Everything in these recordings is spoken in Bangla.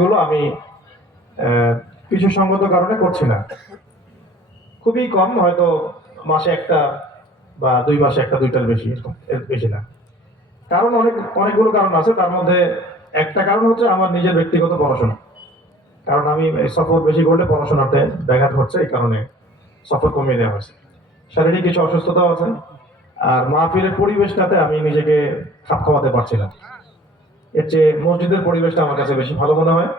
মাহফিলগুলো আমি কিছু সঙ্গত কারণে করছি না, খুবই কম, হয়তো মাসে একটা বা 2 মাসে একটা, 2টার বেশি, এর বেশি না। কারণ অনেকগুলো কারণ আছে, তার মধ্যে একটা কারণ হচ্ছে আমার নিজের ব্যক্তিগত পড়াশোনা। কারণ আমি সফর বেশি করলে পড়াশোনাতে ব্যাঘাত ঘটছে, এই কারণে সফর কমিয়ে দেওয়া হয়েছে। শারীরিক কিছু অসুস্থতাও আছে, আর মাহফিলের পরিবেশটাতে আমি নিজেকে খাপ খাওয়াতে পারছি না। এর চেয়ে মসজিদের পরিবেশটা আমার কাছে বেশি ভালো মনে হয়।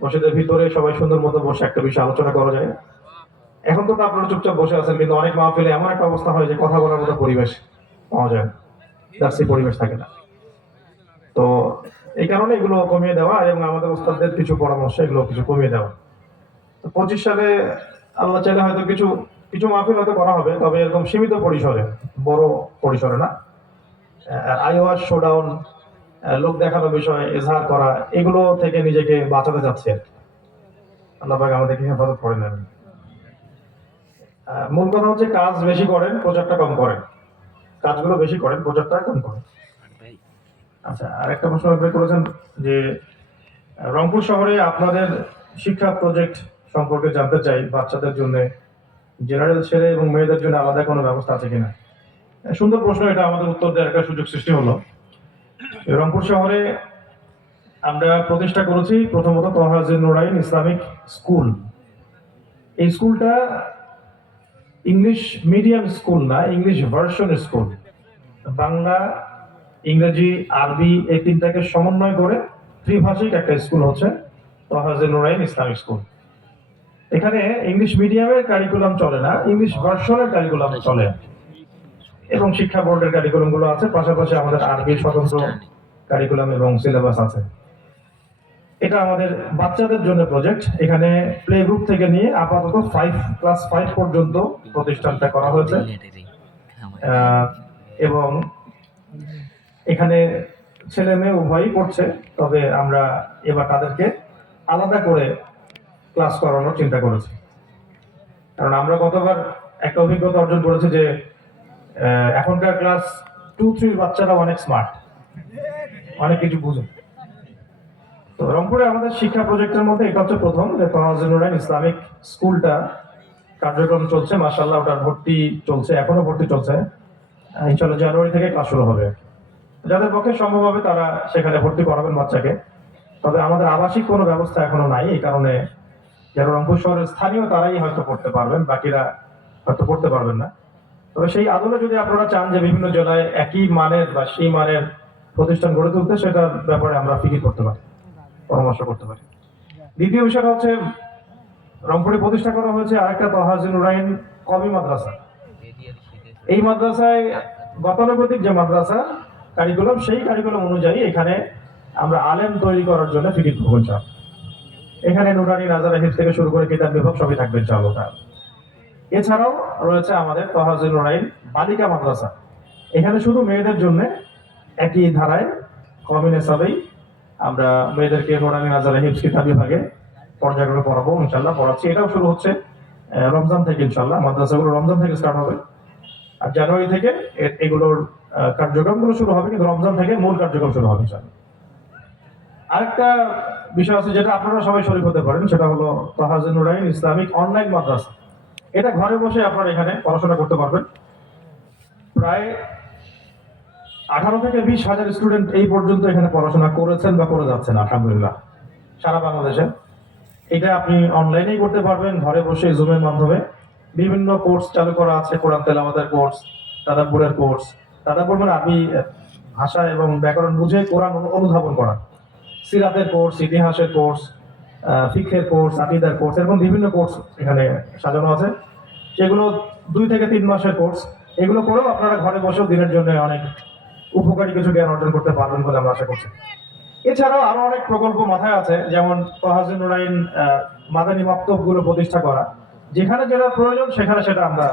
মসজিদের ভিতরে সবাই সুন্দর মতো বসে একটা বিষয় আলোচনা করা যায়। এখন তো আপনারা চুপচাপ বসে আছেন, কিন্তু অনেক মাহফিলে এমন একটা অবস্থা হয় যে কথা বলার মতো পরিবেশ পাওয়া যায় না, সেই পরিবেশ থাকে না। তো এই কারণে এগুলো কমিয়ে দেওয়া এবং আমাদের ওস্তাদদের কিছু পরামর্শ, এগুলো কিছু কমিয়ে দেওয়া। তো 25 সালে আল্লাহ চাইলে হয়তো কিছু কিছু মাহফিল হয়তো করা হবে, তবে এরকম সীমিত পরিসরে, বড় পরিসরে না। আইওয়াস শোডাউন, লোক দেখানো বিষয়, এজহার করা, এগুলো থেকে নিজেকে বাঁচাতে যাচ্ছে। আল্লাহ পাক আমাদেরকে হেফাজত করে নেন। মূল কথা হচ্ছে কাজ বেশি করেন, প্রচারটা কম করেন। কাজগুলো বেশি করেন, প্রচারটা কম করেন। আচ্ছা, আর একটা প্রশ্ন আপনি করেছেন যে রংপুর শহরে আপনাদের শিক্ষা প্রজেক্ট সম্পর্কে জানতে চাই। বাচ্চাদের জন্য জেনারেল ছেলে এবং মেয়েদের জন্য আলাদা কোনো ব্যবস্থা আছে কিনা? সুন্দর প্রশ্ন, এটা আমাদের উত্তর দেওয়ার একটা সুযোগ সৃষ্টি হলো। রংপুর শহরে আমরা প্রতিষ্ঠা করেছি প্রথমত তহাজির নুরাইন ইসলামিক স্কুল। এই স্কুলটা ইংলিশ মিডিয়াম স্কুল না, ইংলিশ ভার্সন স্কুল। বাংলা, ইংরেজি, আরবি এই তিনটাকে সমন্বয় করে ত্রিভাষিক একটা স্কুল হচ্ছে তহাজির নুরাইন ইসলামিক স্কুল। এখানে ইংলিশ মিডিয়ামের কারিকুলাম চলে না, ইংলিশ ভার্সনের কারিকুলাম চলে, এবং শিক্ষা বোর্ডের কারিকুলাম গুলো আছে। পাশাপাশি আমাদের আরবি স্বতন্ত্র কারিকুলাম এবং সিলেবাস আছে। এটা আমাদের বাচ্চাদের জন্য প্রজেক্ট। এখানে প্লে গ্রুপ থেকে নিয়ে আপাতত ক্লাস 5 পর্যন্ত প্রতিষ্ঠানটা করা হয়েছে, এবং এখানে ছেলে মেয়ে উভয়ই পড়ছে। তবে আমরা এবার তাদেরকে আলাদা করে ক্লাস করানোর চিন্তা করেছি, কারণ আমরা গতবার একটা অভিজ্ঞতা অর্জন করেছি যে এখনকার ক্লাস 2-3 বাচ্চারা অনেক স্মার্ট, অনেক কিছু বুঝে। তো রংপুরে আমাদের শিক্ষা প্রজেক্টের মধ্যে এটা হচ্ছে প্রথম, যে তহাজির নুরাইন ইসলামিক স্কুলটা কার্যক্রম চলছে। মাশাআল্লাহ, ওটার ভর্তি চলছে, এখনো ভর্তি চলছে। ইনশাআল্লাহ জানুয়ারি থেকে ক্লাস শুরু হবে। যাদের পক্ষে সম্ভব হবে তারা সেখানে ভর্তি করাবেন বাচ্চাকে। তবে আমাদের আবাসিক কোনো ব্যবস্থা এখনো নাই, এই কারণে যারা রংপুর শহরের স্থানীয় তারাই হয়তো পড়তে পারবেন, বাকিরা হয়তো পড়তে পারবেন না। তবে সেই আদলে যদি আপনারা চান যে বিভিন্ন জেলায় একই মানের বা সেই মানের প্রতিষ্ঠান গড়ে তুলতে, সেটার ব্যাপারে আমরা ফিকির করতে পারি, পরামর্শ করতে পারি। দ্বিতীয় বিষয়টা হচ্ছে রংপুরে প্রতিষ্ঠা করা হয়েছে আরেকটা তহাজির নুরাইন কওমি মাদ্রাসা। এই মাদ্রাসায় গতানুগতিক যে মাদ্রাসা কারিকুলাম, সেই কারিকুলাম অনুযায়ী এখানে আমরা আলেম তৈরি করার জন্য ফিকির করব ইনশাআল্লাহ। এখানে নুরানি, নাজারা, হিফজ থেকে শুরু করে কিতাব বিভাগ সবই থাকবে ইনশাআল্লাহ। এছাড়াও রয়েছে আমাদের তহাজির নুরাইন বালিকা মাদ্রাসা। এখানে শুধু মেয়েদের জন্য একই ধারায় কওমি নিসাবেই আমরা মেয়েদেরকে নুরানি, নাজারা, হিফজ, কিতাব বিভাগে পর্যায়ক্রমে পড়াবো ইনশাআল্লাহ, পড়াচ্ছি। এটাও শুরু হচ্ছে রমজান থেকে ইনশাআল্লাহ। মাদ্রাসাগুলো রমজান থেকে স্টার্ট হবে, আর জানুয়ারি থেকে এগুলোর কার্যক্রমগুলো শুরু হবে, কিন্তু রমজান থেকে মূল কার্যক্রম শুরু হবে ইনশাআল্লাহ। আরেকটা বিষয় আছে যেটা আপনারা সবাই শরীক হতে পারেন, সেটা হলো তহাজির নুরাইন ইসলামিক অনলাইন মাদ্রাসা। এটা ঘরে বসে আপনারা এখানে পড়াশোনা করতে পারবেন। প্রায় 18 থেকে 20 হাজার স্টুডেন্ট এই পর্যন্ত এখানে পড়াশোনা করেছেন বা করে যাচ্ছেন আলহামদুলিল্লাহ, সারা বাংলাদেশে। এটা আপনি অনলাইনেই করতে পারবেন, ঘরে বসে জুমের মাধ্যমে। বিভিন্ন কোর্স চালু করা আছে, কোরআন তেলাওয়াতের কোর্স, তাদাব্বুরের কোর্স। তাদাব্বুর মানে আপনি ভাষা এবং ব্যাকরণ বুঝে কোরআন অনুধাবন করা, সিরাতের কোর্স, ইতিহাসের কোর্স, ফিকহের কোর্স, আকীদার কোর্স, এরকম বিভিন্ন কোর্স এখানে সাজানো আছে। সেগুলো 2 থেকে 3 মাসের কোর্স। এগুলো করেও আপনারা ঘরে বসেও দিনের জন্য অনেক উপকারী কিছু জ্ঞান অর্জন করতে পারবেন বলে আমরা আশা করছি। এছাড়াও আরো অনেক প্রকল্প মাথায় আছে, যেমন তহাজির নুরাইন মাদানী মক্তবগুলো প্রতিষ্ঠা করা। যেখানে যেটা প্রয়োজন সেখানে সেটা আমরা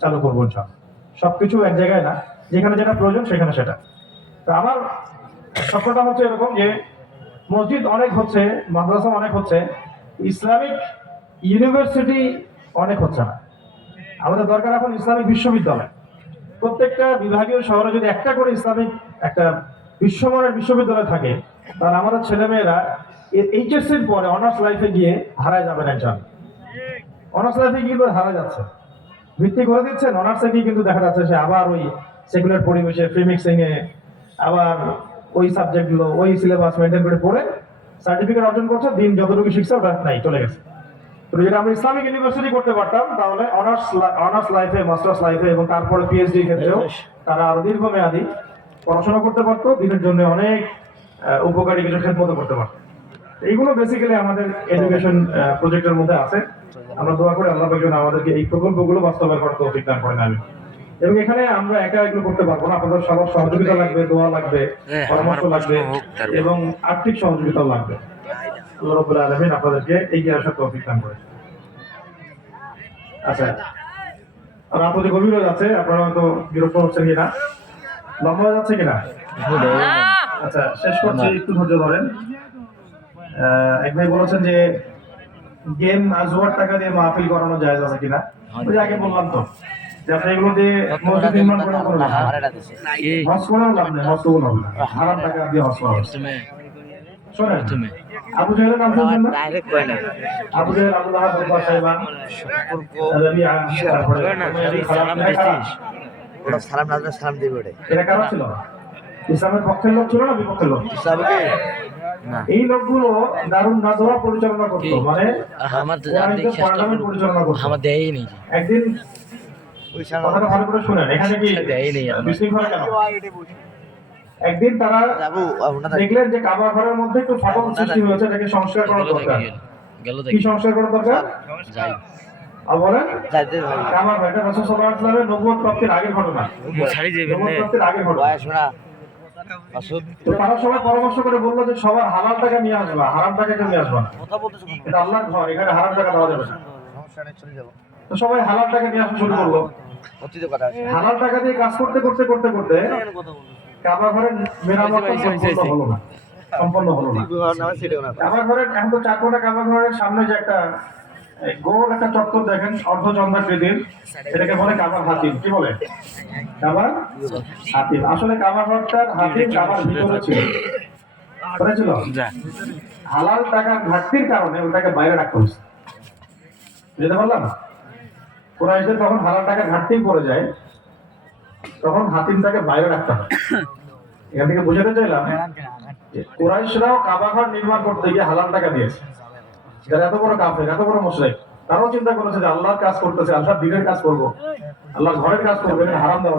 চালু করবো ইনশাআল্লাহ। সবকিছু এক জায়গায় না, যেখানে যেটা প্রয়োজন সেখানে সেটা। তো আমার স্বপ্নটা হচ্ছে এরকম যে মসজিদ অনেক হচ্ছে, মাদ্রাসা অনেক হচ্ছে, ইসলামিক ইউনিভার্সিটি অনেক হচ্ছে না। আমাদের দরকার এখন ইসলামিক বিশ্ববিদ্যালয়। প্রত্যেকটা বিভাগীয় শহরে যদি একটা করে ইসলামিক একটা বিশ্বমানের বিশ্ববিদ্যালয় থাকে, তাহলে আমাদের ছেলেমেয়েরা এইচএসসি এর পরে অনার্স লাইফে গিয়ে হারায় যাবেন একজন। অনার্স লাইফে গিয়ে হারা যাচ্ছে, ভিত্তি করে দিচ্ছেন, অনার্সে গিয়ে কিন্তু দেখা যাচ্ছে সে আবার ওই সেকুলার পরিবেশে ফ্রি মিক্সিং এ আবার ওই সাবজেক্ট গুলো ওই সিলেবাস মেনটেন করে পড়ে সার্টিফিকেট অর্জন করছে, দিন যতটুকু শিখছে ওটা নাই, চলে গেছে। তো যদি আমরা ইসলামিক ইউনিভার্সিটি করতে পারতাম তাহলে অনার্স লাইফে, মাস্টার্স লাইফে এবং তারপরে পিএইচডি ক্ষেত্রেও তারা আরো দীর্ঘমেয়াদী পড়াশোনা করতে পারতো, দিনের জন্য অনেক উপকারী কিছু খেদমত করতে পারতো। এইগুলো বেসিক্যালি আমাদের এডুকেশন প্রজেক্টের মধ্যে আছে। আমরা দোয়া করি আল্লাহ পাক যেন আমাদেরকে এই প্রকল্পগুলো বাস্তবায়ন করার তৌফিক দান করেন। আমি এবং এখানে আমরা একা এগুলো করতে পারবো না, আপনাদের সবার সহযোগিতা লাগবে, দোয়া লাগবে, পরামর্শ লাগবে এবং আর্থিক সহযোগিতাও লাগবে। আল্লাহ রাব্বুল আলামিন আপনাদেরকে এগিয়ে আসার তৌফিক দান করেন। আচ্ছা, রাত হতে গভীর হয়ে যাচ্ছে, আপনারা হয়তো বিরক্ত হচ্ছেন কিনা, লম্বা হয়ে যাচ্ছে কিনা? আচ্ছা, শেষ করছি, একটু ধৈর্য ধরেন। এক ভাই বলেছেন যে গেম জুয়ার টাকা দিয়ে মাহফিল করানো জায়েজ আছে কিনা। ওই যে আগে বললাম তো যে আপনি এগুলো দিয়ে মসজিদ নির্মাণ করে কোনো লাভ নেই, হজ করেও লাভ নেই, হজ করেও লাভ নেই, হারাম টাকা দিয়ে হজ করা হচ্ছে। শোনেন, আবু জাহেলের নাম শুনছেন না? আবু জাহেল, আবু লাহাব, উতবা, শাইবা, রাবিআ, তারপরে সালাম না সালাম দিবে ওটা। এরা কারা ছিল? ইসলামের পক্ষের লোক ছিল না বিপক্ষের লোক? এই লোকগুলো দারুন নাদওয়া পরিচালনা করতো, মানে পার্লামেন্ট পরিচালনা করতো। একদিন কথাটা ভালো করে শুনেন, এখানে কি বিশৃঙ্খলা কেন? একদিন তারা দেখলেন যে কাবা ঘরের মধ্যে একটু ফাটল সৃষ্টি হয়েছে, এটাকে সংস্কার করা দরকার। কি সংস্কার করা দরকার? বলেন, কাবা ঘর, এটা রাসূল সাল্লাল্লাহু আলাইহি ওয়াসাল্লামের নবুয়ত প্রাপ্তির আগের ঘটনা, নবুয়ত প্রাপ্তির আগের ঘটনা। তো তারা সবাই পরামর্শ করে বললো যে সবার হালাল টাকা নিয়ে আসবা, হারাম টাকা কেউ নিয়ে আসবা না, এটা আল্লাহর ঘর, এখানে হারাম টাকা দেওয়া যাবে না। তো সবাই হালাল টাকা নিয়ে আসা শুরু করলো। হালাল টাকা দিয়ে কাজ করতে করতে করতে করতে কাবা ঘরের মেরামত সম্পন্ন হলো না। কাবা ঘরের এখন তো 4 কোণা কাবা ঘরের সামনে যে একটা গোল একটা চত্বর দেখেন অর্ধচন্দ্রাকৃতির, এটাকে বলে কাবার হাতিম। কি বলে? কাবার হাতিম। আসলে কাবা ঘরটার হাতিম কাবার ভিতরে ছিল, ছিল। হালাল টাকার ঘাটতির কারণে ওটাকে বাইরে রাখতে হচ্ছে, বুঝতে পারলাম? কুরাইশদের তখন হালাল টাকার ঘাটতি পড়ে যায়, তখন হাতিমটাকে বাইরে রাখতে হয়। এখান থেকে বোঝাতে চাইলাম যে কুরাইশরাও কাবা ঘর নির্মাণ করতে গিয়ে হালাল টাকা দিয়েছে। যারা এত বড় কাফের, এত বড় মুশরিক, তারাও চিন্তা করেছে যে আল্লাহর কাজ করতেছে, আল্লাহর দ্বীনের কাজ করবো, আল্লাহর ঘরের কাজ করবো, হারাম দেওয়া